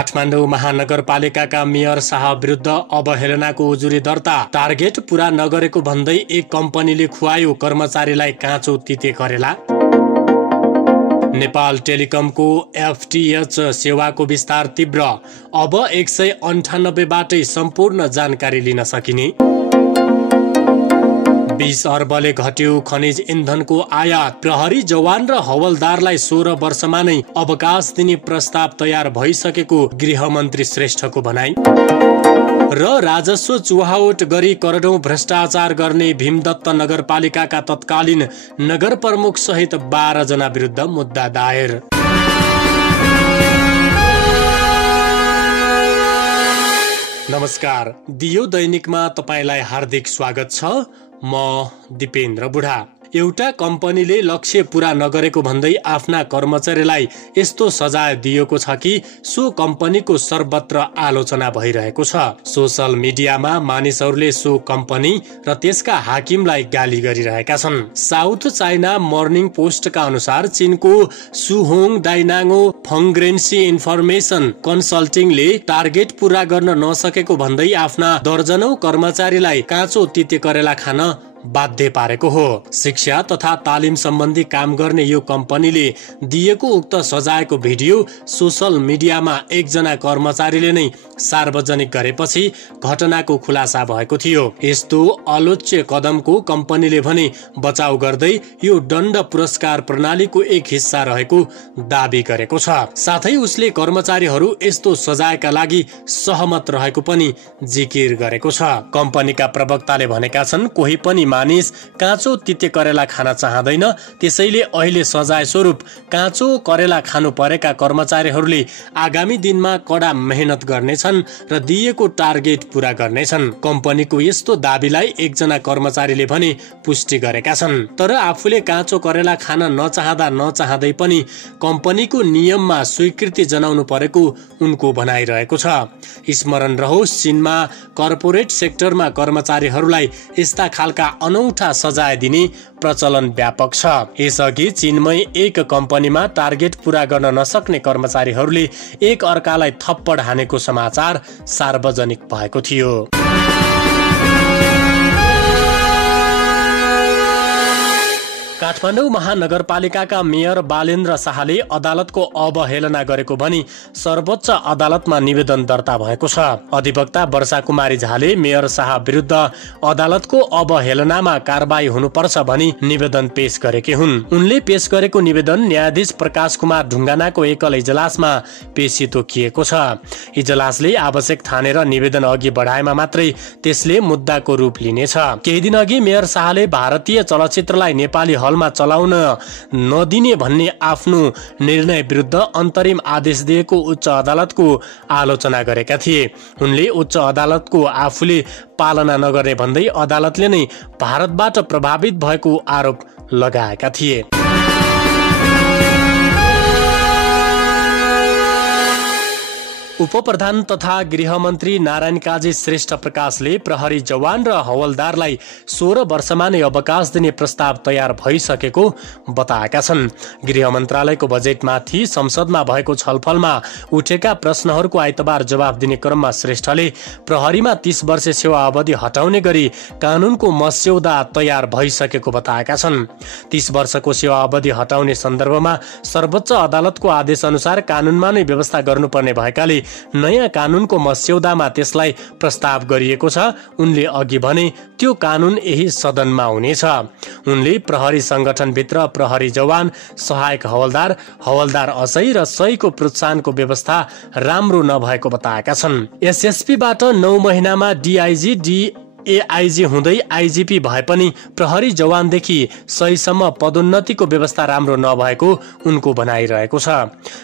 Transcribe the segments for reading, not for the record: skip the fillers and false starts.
काठमाडौँ महानगरपालिकाका मेयर शाह विरुद्ध अवहेलनाको उजुरी दर्ता। टार्गेट पूरा नगरेको भन्दै एक कम्पनीले खुवायो कर्मचारीलाई काँचो तिते करेला। नेपाल टेलिकमको एफटीएच सेवाको विस्तार तीव्र। अब 198 बाटै सम्पूर्ण जानकारी लिन सकिने। 20 अर्बले घट्यो खनिज इन्धनको आयात। प्रहरी जवान र हवलदारलाई 16 वर्षमा नै अवकाश दिने प्रस्ताव तयार भइसकेको गृहमन्त्री श्रेष्ठको भनाई। र राजस्व चुहावट गरी करोडौं भ्रष्टाचार गर्ने भीमदत्त नगरपालिकाका तत्कालीन नगर प्रमुख सहित 12 जना विरुद्ध मुद्दा दायर। नमस्कार, दियो दैनिकमा तपाईलाई हार्दिक स्वागत छ। म दिपेन्द्र बुढा। एउटा कम्पनीले लक्ष्य पूरा नगरेको भन्दै आफ्ना कर्मचारीलाई यस्तो सजाय दिएको छ कि सो कम्पनीको सर्वत्र आलोचना भइरहेको छ। सोशल मिडियामा मानिसहरूले सो कम्पनी र त्यसका हाकिमलाई गाली गरिरहेका छन्। साउथ चाइना मर्निङ पोस्टका अनुसार चीनको सुहोङ डाइनाङो फङ्ग्रेन्सी इन्फर्मेसन कन्सल्टिङले टार्गेट पूरा गर्न नसकेको भन्दै आफ्ना दर्जनौं कर्मचारीलाई काँचो तिते करेला खान बाध्य पारेको हो। शिक्षा तथा तालिम सम्बन्धी काम गर्ने यो कम्पनीले दिएको उक्त सजायको भिडियो सोशल मिडियामा एकजना कर्मचारीले नै सार्वजनिक गरेपछि घटनाको खुलासा भएको थियो। यस्तो आलोच्य कदमको कम्पनीले भने बचाउ गर्दै यो दण्ड पुरस्कार प्रणालीको एक हिस्सा रहेको दाबी गरेको छ। साथै उसले कर्मचारीहरू यस्तो सजायका लागि सहमत रहेको पनि जिकिर गरेको छ। कम्पनीका प्रवक्ताले भनेका छन्, कोही पनि मानिस काँचो तिते करेला खान चाहँदैन, त्यसैले अहिले सजाय स्वरूप काँचो करेला खानु परेका कर्मचारीहरूले आगामी दिनमा कडा मेहनत गर्नेछन् र दिएको टार्गेट पूरा गर्नेछन्। कम्पनीको यस्तो दाबीलाई एकजना कर्मचारीले भने पुष्टि गरेका छन्। तर आफूले काँचो करेला खान नचाहँदै पनि कम्पनीको नियममा स्वीकृति जनाउनु परेको उनको भनाइरहेको छ। स्मरण रहोस्, चीनमा कर्पोरेट सेक्टरमा कर्मचारीहरूलाई यस्ता खालका अनौठा सजाय दिने प्रचलन व्यापक छ। यसअघि चीनमै एक कम्पनीमा टार्गेट पूरा गर्न नसक्ने कर्मचारीहरूले एक अर्कालाई थप्पड हानेको समाचार सार्वजनिक भएको थियो। काठमाडौँ महानगरपालिकाका मेयर बालेन्द्र शाहले अदालतको अवहेलना गरेको भनी सर्वोच्च अदालतमा निवेदन दर्ता भएको छ। अधिवक्ता वर्षा कुमारी झाले मेयर शाह विरुद्ध अदालतको अवहेलनामा कारबाही हुनुपर्छ भनी निवेदन पेश गरेकी हुन्। उनले पेश गरेको निवेदन न्यायाधीश प्रकाश कुमार ढुङ्गानाको एकल इजलासमा पेशी तोकिएको छ। इजलासले आवश्यक ठानेर निवेदन अघि बढाएमा मात्रै त्यसले मुद्दाको रूप लिनेछ। केही दिन अघि मेयर शाहले भारतीय चलचित्रलाई नेपाली हलमा चलाउन नदिने भन्ने आफ्नो निर्णय विरुद्ध अन्तरिम आदेश दिएको उच्च अदालतको आलोचना गरेका थिए। उनले उच्च अदालतको आफूले पालना नगर्ने भन्दै अदालतले नै भारतबाट प्रभावित भएको आरोप लगाएका थिए। उपप्रधान तथा गृहमन्त्री नारायण काजी श्रेष्ठ प्रकाशले प्रहरी जवान र हवलदारलाई 16 वर्षमा नै अवकाश दिने प्रस्ताव तयार भइसकेको बताएका छन्। गृह मन्त्रालयको बजेटमाथि संसदमा भएको छलफलमा उठेका प्रश्नहरूको आइतबार जवाफ दिने क्रममा श्रेष्ठले प्रहरीमा 30 वर्ष सेवा अवधि हटाउने गरी कानूनको मस्यौदा तयार भइसकेको बताएका छन्। 30 वर्षको सेवा अवधि हटाउने सन्दर्भमा सर्वोच्च अदालतको आदेश अनुसार कानूनमा नै व्यवस्था गर्नुपर्ने भएकाले नयाँ कानूनको मस्यौदामा त्यसलाई प्रस्ताव गरिएको छ। उनले अघि भने त्यो कानून यही सदनमा हुनेछ। उनले प्रहरी संगठनभित्र प्रहरी जवान, सहायक हवलदार, हवलदार असै र सहीको प्रोत्साहनको व्यवस्था राम्रो नभएको बताएका छन्। एसएसपीबाट 9 महिनामा डीआईजी, एआईजी हुँदै आईजीपी भए पनि प्रहरी जवानदेखि सहीसम्म पदोन्नतिको व्यवस्था राम्रो नभएको उनको भनाइरहेको छ।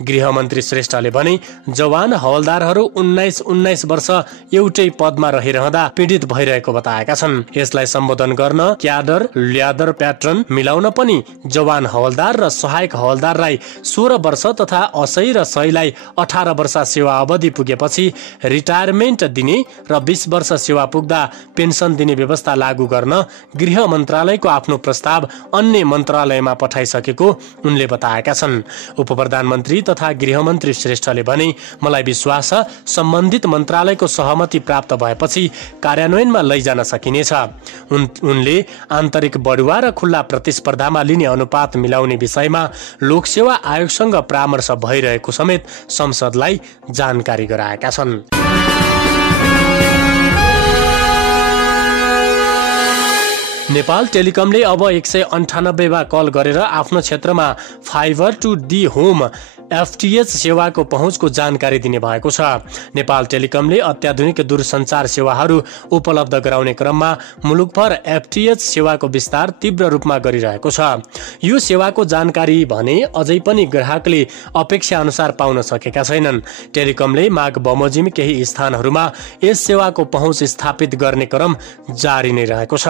गृहमन्त्री श्रेष्ठले भने जवान हवलदारहरू 19 वर्ष एउटै पदमा रहिरहँदा पीडित भइरहेको बताएका छन्। यसलाई सम्बोधन गर्न क्याडर ल्याडर प्याटर्न मिलाउन पनि जवान हवलदार र सहायक हवलदारलाई 16 वर्ष तथा असै र सहीलाई 18 वर्ष सेवा अवधि पुगेपछि रिटायरमेन्ट दिने र 20 वर्ष सेवा पुग्दा पेन्सन दिने व्यवस्था लागू गर्न गृह मन्त्रालयको आफ्नो प्रस्ताव अन्य मन्त्रालयमा पठाइसकेको उनले बताएका छन्। उपप्रधानमन्त्री तथा गृहमन्त्री श्रेष्ठले भने, मलाई विश्वास छ सम्बन्धित मन्त्रालयको सहमति प्राप्त भएपछि कार्यान्वयनमा लैजान सकिनेछ। उनले आन्तरिक बढुवा र खुल्ला प्रतिस्पर्धामा लिने अनुपात मिलाउने विषयमा लोकसेवा आयोगसँग परामर्श भइरहेको समेत संसदलाई जानकारी गराएका छन्। नेपाल टेलिकमले अब 198 मा कल गरेर आफ्नो क्षेत्रमा fibre to the home FTH सेवाको पहुँचको जानकारी दिने भएको छ। नेपाल टेलिकमले अत्याधुनिक दूरसञ्चार सेवाहरू उपलब्ध गराउने क्रममा मुलुकभर FTH सेवाको विस्तार तीव्र रूपमा गरिरहेको छ। यो सेवाको जानकारी भने अझै पनि ग्राहकले अपेक्षा अनुसार पाउन सकेका छैनन्। टेलिकमले माग बमोजिम केही स्थानहरूमा यस सेवाको पहुँच स्थापित गर्ने क्रम जारी नै रहेको छ।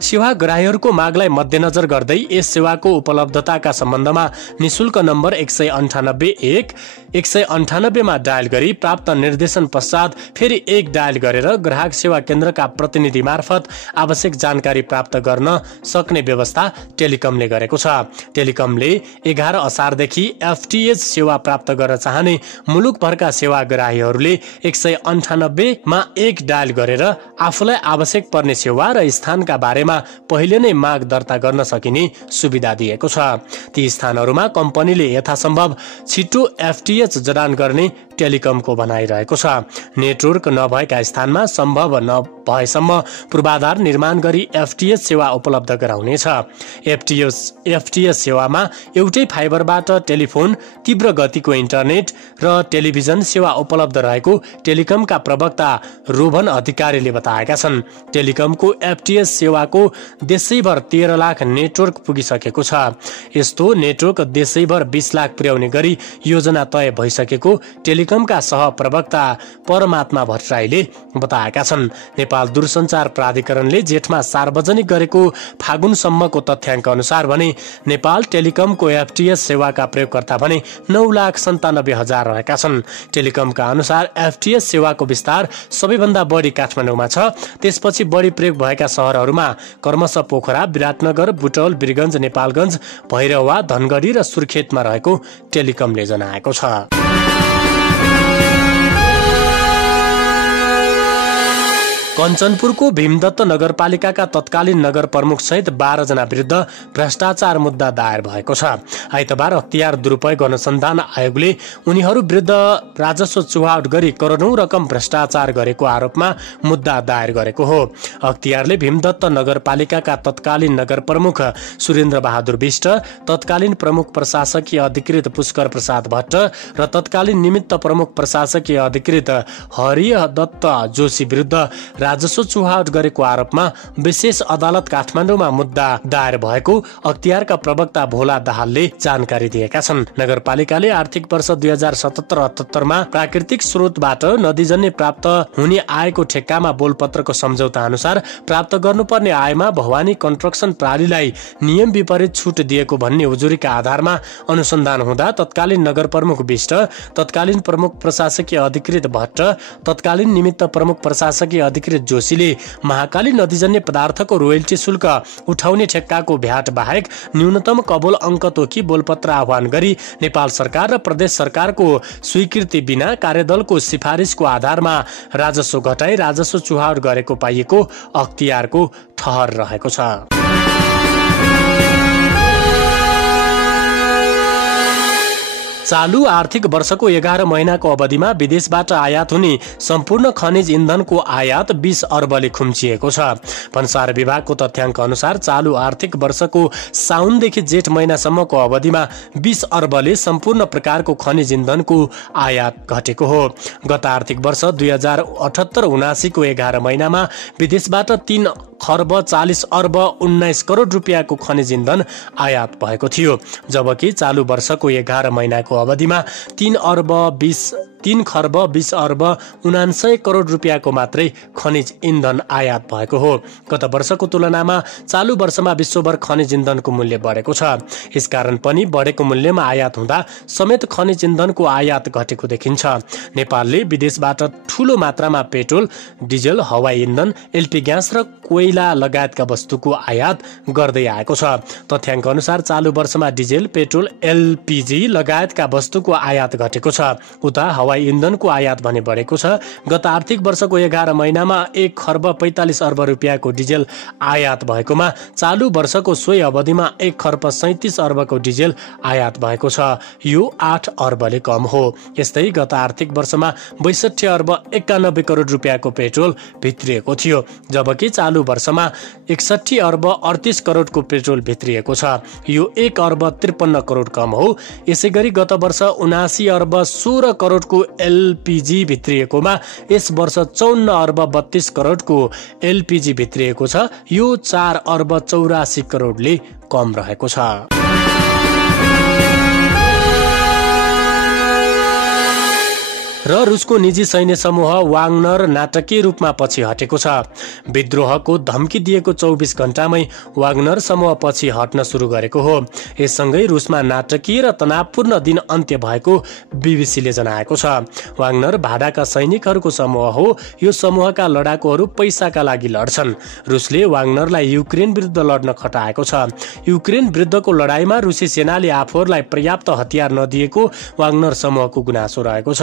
सेवाग्राहीहरूको मागलाई मध्यनजर गर्दै यस सेवाको उपलब्धताका सम्बन्धमा निशुल्क नम्बर 198 मा डायल गरी प्राप्त निर्देशन पश्चात फेरि 1 डायल गरेर ग्राहक सेवा केन्द्रका प्रतिनिधि मार्फत आवश्यक जानकारी प्राप्त गर्न सक्ने व्यवस्था टेलिकमले गरेको छ। टेलिकमले 11 असारदेखि FTH सेवा प्राप्त गर्न चाहने मुलुकभरका सेवाग्राहीहरूले 198 मा 1 डायल गरेर आफूलाई आवश्यक पर्ने सेवा र स्थानका बारेमा पहिले नै माग दर्ता गर्न सकिने सुविधा दिएको छ। ती स्थानहरूमा कम्पनीले यथासम्भव छिटो FTH जडान गर्ने टेलिकमको भनाइरहेको छ। नेटवर्क नभएका स्थानमा सम्भव नभएसम्म पूर्वाधार निर्माण गरी FTH सेवा उपलब्ध गराउनेछ। FTH सेवामा एउटै फाइबरबाट टेलिफोन, तीव्र गतिको इन्टरनेट र टेलिभिजन सेवा उपलब्ध रहेको टेलिकमका प्रवक्ता रोहन अधिकारीले बताएका छन्। टेलिकमको FTH सेवाको देशैभर 13 लाख नेटवर्क पुगिसकेको छ। यस्तो नेटवर्क देशैभर 20 लाख पुर्याउने गरी योजना तय भइसकेको टेलिकमका सहप्रवक्ता परमात्मा भट्टराईले बताएका छन्। नेपाल दूरसञ्चार प्राधिकरणले जेठमा सार्वजनिक गरेको फागुनसम्मको तथ्याङ्क अनुसार भने नेपाल टेलिकमको FTH सेवाका प्रयोगकर्ता भने 9,97,000 रहेका छन्। टेलिकमका अनुसार FTH सेवाको विस्तार सबैभन्दा बढी काठमाडौँमा छ। त्यसपछि बढी प्रयोग भएका सहरहरूमा क्रमशः पोखरा, विराटनगर, बुटवल, वीरगञ्ज, नेपालगञ्ज, भैरहवा, धनगढी र सुर्खेतमा रहेको टेलिकमले जनाएको छ। कञ्चनपुरको भीमदत्त नगरपालिकाका तत्कालीन नगर प्रमुख सहित 12 जना विरुद्ध भ्रष्टाचार मुद्दा दायर भएको छ। आइतबार अख्तियार दुरुपयोग अनुसन्धान आयोगले उनीहरू विरुद्ध राजस्व चुहावट गरी करोडौं रकम भ्रष्टाचार गरेको आरोपमा मुद्दा दायर गरेको हो। अख्तियारले भीमदत्त नगरपालिकाका तत्कालीन नगर प्रमुख सुरेन्द्र बहादुर बिष्ट, तत्कालीन प्रमुख प्रशासकीय अधिकृत पुष्कर प्रसाद भट्ट र तत्कालीन निमित्त प्रमुख प्रशासकीय अधिकृत हरिदत्त जोशी विरुद्ध राजस्व चुहावट गरेको आरोपमा विशेष अदालत काठमाडौँमा मुद्दा दायर भएको अख्तियारका प्रवक्ता भोला दाहालले जानकारी दिएका छन्। नगरपालिकाले आर्थिक वर्ष 2077-78 मा प्राकृतिक स्रोतबाट नदीजन्य प्राप्त हुने आयको ठेक्कामा बोलपत्रको सम्झौता अनुसार प्राप्त गर्नुपर्ने आयमा भवानी कन्स्ट्रक्सन प्रणालीलाई नियम विपरीत छुट दिएको भन्ने उजुरीका आधारमा अनुसन्धान हुँदा तत्कालीन नगर प्रमुख बिष्ट, तत्कालीन प्रमुख प्रशासकीय अधिकृत भट्ट, तत्कालीन निमित्त प्रमुख प्रशासकीय अधिकृत जोशीले महाकाली नदीजन्य पदार्थको रोयल्टी शुल्क उठाउने ठेक्काको भ्याट बाहेक न्यूनतम कबोल अङ्क तोकी बोलपत्र आह्वान गरी नेपाल सरकार र प्रदेश सरकारको स्वीकृति बिना कार्यदलको सिफारिसको आधारमा राजस्व घटाई राजस्व चुहावट गरेको पाइएको अख्तियारको ठहर रहेको छ। चालू आर्थिक वर्षको 11 महिनाको अवधिमा विदेशबाट आयात हुने सम्पूर्ण खनिज इन्धनको आयात 20 अर्बले खुम्चिएको छ। भन्सार विभागको तथ्याङ्क अनुसार चालू आर्थिक वर्षको साउनदेखि जेठ महिनासम्मको अवधिमा 20 अर्बले सम्पूर्ण प्रकारको खनिज इन्धनको आयात घटेको हो। गत आर्थिक वर्ष 2078-79 को 11 महिनामा विदेशबाट 3 खर्ब 40 अर्ब 19 करोड रुपियाँको खनिज इन्धन आयात भएको थियो, जबकि चालू वर्षको 11 महिनाको अवधिमा 3 अर्ब 20 3 खर्ब 20 अर्ब 99 करोड रुपियाँको मात्रै खनिज इन्धन आयात भएको हो। गत वर्षको तुलनामा चालु वर्षमा विश्वभर खनिज इन्धनको मूल्य बढेको छ। यसकारण पनि बढेको मूल्यमा आयात हुँदा समेत खनिज इन्धनको आयात घटेको देखिन्छ। नेपालले विदेशबाट ठूलो मात्रामा पेट्रोल, डिजल, हवाई इन्धन, एलपी ग्यास र कोइला लगायतका वस्तुको आयात गर्दै आएको छ। तथ्याङ्क अनुसार चालु वर्षमा डिजेल, पेट्रोल, एलपीजी लगायतका वस्तुको आयात घटेको छ। उता हवाई इन्धनको आयात भने बढेको छ। गत आर्थिक वर्षको 11 महिनामा 1 खर्ब 45 अर्ब रुपियाँको डिजेल आयात भएकोमा चालु वर्षको सोही अवधिमा 1 खर्ब 37 अर्बको डिजेल आयात भएको छ। यो 8 अर्बले कम हो। यस्तै गत आर्थिक वर्षमा 62 अर्ब 91 करोड रुपियाँको पेट्रोल भित्रिएको थियो, जबकि चालु वर्षमा 61 अर्ब 38 करोडको पेट्रोल भित्रिएको छ। यो 1 अर्ब 53 करोड कम हो। यसैगरी गत वर्ष 79 अर्ब 16 करोडको एलपीजी भित्रिएकोमा यस वर्ष 54 अर्ब 32 करोडको एलपीजी भित्रिएको छ। यो 4 अर्ब 84 करोडले कम रहेको छ। र रुसको निजी सैन्य समूह वाग्नर नाटकीय रूपमा पछि हटेको छ। विद्रोहको धम्की दिएको 24 घण्टामै वाग्नर समूह पछि हट्न सुरु गरेको हो। यससँगै रुसमा नाटकीय र तनावपूर्ण दिन अन्त्य भएको बीबीसीले जनाएको छ। वाग्नर भाडाका सैनिकहरूको समूह हो। यो समूहका लडाकुहरू पैसाका लागि लड्छन्। रुसले वाग्नरलाई युक्रेन विरुद्ध लड्न खटाएको छ। युक्रेन विरुद्धको लडाईँमा रुसी सेनाले आफूहरूलाई पर्याप्त हतियार नदिएको वाग्नर समूहको गुनासो रहेको छ।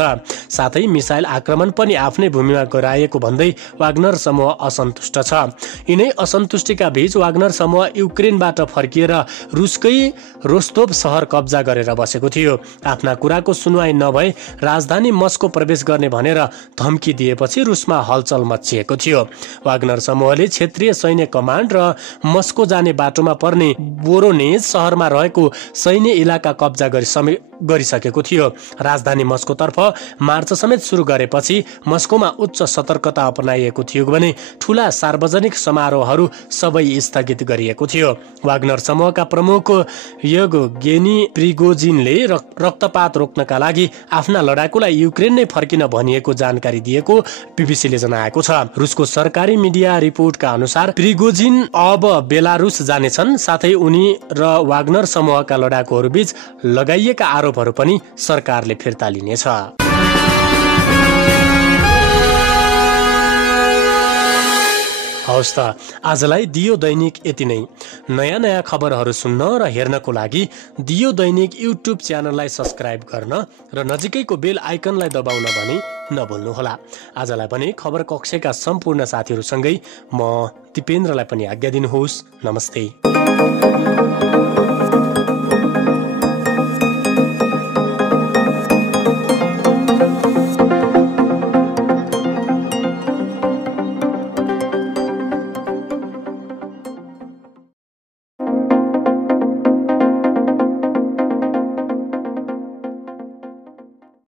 साथै मिसाइल आक्रमण पनि आफ्नै भूमिमा गराएको भन्दै वाग्नर समूह असन्तुष्ट छ। यिनै असन्तुष्टिका बीच वाग्नर समूह युक्रेनबाट फर्किएर रुसकै रोस्तोभ सहर कब्जा गरेर बसेको थियो। आफ्ना कुराको सुनवाई नभए राजधानी मस्को प्रवेश गर्ने भनेर धम्की दिएपछि रुसमा हलचल मच्चिएको थियो। वाग्नर समूहले क्षेत्रीय सैन्य कमान्ड र मस्को जाने बाटोमा पर्ने बोरोनेज सहरमा रहेको सैन्य इलाका कब्जा गरिसकेको थियो। राजधानी मस्कोतर्फ मार्च समेत सुरु गरेपछि मस्कोमा उच्च सतर्कता अपनाइएको थियो भने ठूला सार्वजनिक समारोहहरू सबै स्थगित गरिएको थियो। वाग्नर समूहका प्रमुख येवगेनी प्रिगोजिनले रक्तपात रोक्नका लागि आफ्ना लडाकुलाई युक्रेन नै फर्किन भनिएको जानकारी दिएको बीबीसीले जनाएको छ। रुसको सरकारी मिडिया रिपोर्टका अनुसार प्रिगोजिन अब बेलारुस जानेछन्। साथै उनी र वाग्नर समूहका लडाकुहरू बीच लगाइएका आरोपहरू पनि सरकारले फिर्ता लिनेछ। हवस् त, आजलाई दियो दैनिक यति नै। नयाँ खबरहरू सुन्न र हेर्नको लागि दियो दैनिक युट्युब च्यानललाई सब्स्क्राइब गर्न र नजिकैको बेल आइकनलाई दबाउन भने नभुल्नुहोला। आजलाई पनि खबर कक्षका सम्पूर्ण साथीहरूसँगै म दिपेन्द्रलाई पनि आज्ञा दिनुहोस्। नमस्ते।